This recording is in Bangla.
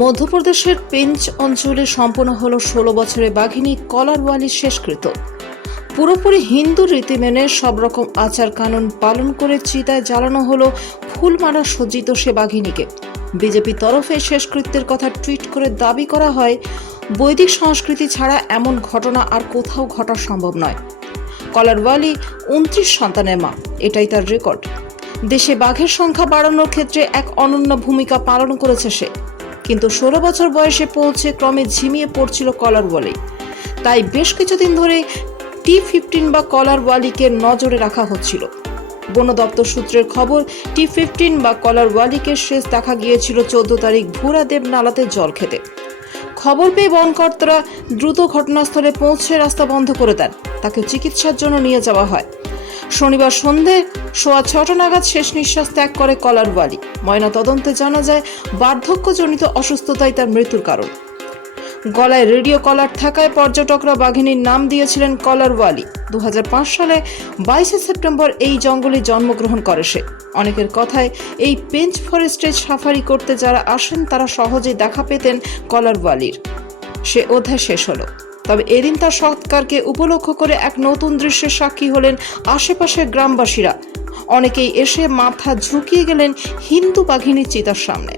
মধ্যপ্রদেশের পেঞ্চ অঞ্চলে সম্পন্ন হল ষোলো বছরের বাঘিনী কলারওয়ালির শেষকৃত পুরোপুরি হিন্দু রীতি মেনে সব রকম আচার কানুন পালন করে চিতায় জ্বালানো হলো ফুলমালা সজ্জিত সে বাঘিনীকে। বিজেপি তরফে শেষকৃত্যের কথা টুইট করে দাবি করা হয়, বৈদিক সংস্কৃতি ছাড়া এমন ঘটনা আর কোথাও ঘটা সম্ভব নয়। কলারওয়ালি উনত্রিশ সন্তানের মা, এটাই তার রেকর্ড। দেশে বাঘের সংখ্যা বাড়ানোর ক্ষেত্রে এক অনন্য ভূমিকা পালন করেছে সে। কিন্তু ষোলো বছর বয়সে পৌঁছে ক্রমে ঝিমিয়ে পড়ছিল কলার কলারওয়ালি তাই বেশ কিছুদিন ধরে টি ফিফটিন বা কলারওয়ালিকে নজরে রাখা হচ্ছিল। বন দপ্তর সূত্রের খবর টি ফিফটিন বা কলারওয়ালিকে শেষ দেখা গিয়েছিল চোদ্দ তারিখ ভুরাদেব নালাতে জল খেতে। খবর পেয়ে বনকর্তারা দ্রুত ঘটনাস্থলে পৌঁছে রাস্তা বন্ধ করে দেন। তাকে চিকিৎসার জন্য নিয়ে যাওয়া হয়। শনিবার সন্ধে সোয়া ছটা নাগাদ শেষ নিঃশ্বাস ত্যাগ করে কলারওয়ালি। ময়না তদন্তে জানা যায়, বার্ধক্যজনিত অসুস্থতাই তার মৃত্যুর কারণ। গলায় রেডিও কলার থাকায় পর্যটকরা বাঘিনীর নাম দিয়েছিলেন কলারওয়ালি। দু হাজার পাঁচ সালে বাইশে সেপ্টেম্বর এই জঙ্গলে জন্মগ্রহণ করে সে। অনেকের কথায়, এই পেঞ্চ ফরেস্টে সাফারি করতে যারা আসেন, তারা সহজেই দেখা পেতেন কলারওয়ালির। সে অধ্যায় শেষ হলো। তবে এদিন তার সৎকারকে উপলক্ষ করে এক নতুন দৃশ্যের সাক্ষী হলেন আশেপাশের গ্রামবাসীরা। অনেকেই এসে মাথা ঝুঁকিয়ে গেলেন হিন্দু বাঘিনীর চিতার সামনে।